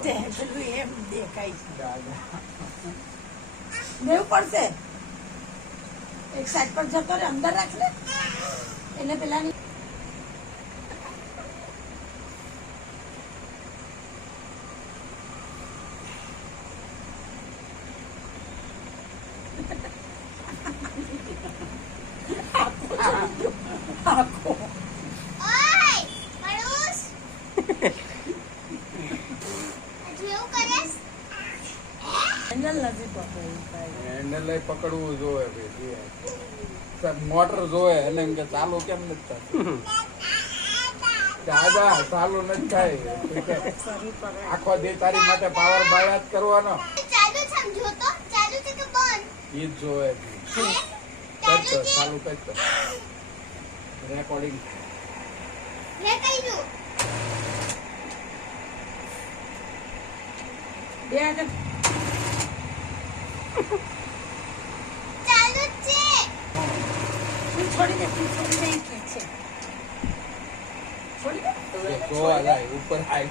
પેલું એમ દેખાય છે દેવું પડશે એક સાઈડ પર જતો રે અંદર રાખ લે એટલે પેલાની આખો હેન્ડલ પકડવું જોઈએ મોટર જોવે અને એમ કે ચાલુ કેમ નથી થતું દાદા ચાલુ નથી થાય આખો દી તારી માટે પાવર બાય જ કરવાનો ઈ જ જોવે કરતો ચાલુ કરતો રેકોર્ડિંગ બે આગળ છોડી દે કે છે છોડી દે જોવા જાય ઉપર હાઈ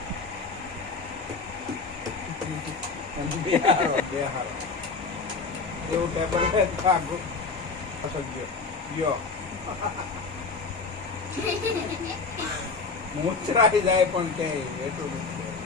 બેહારો એવું ટેબલ હે કાગો અસજ્યો યો મૂંચરાઈ જાય પણ કે એટલું નથી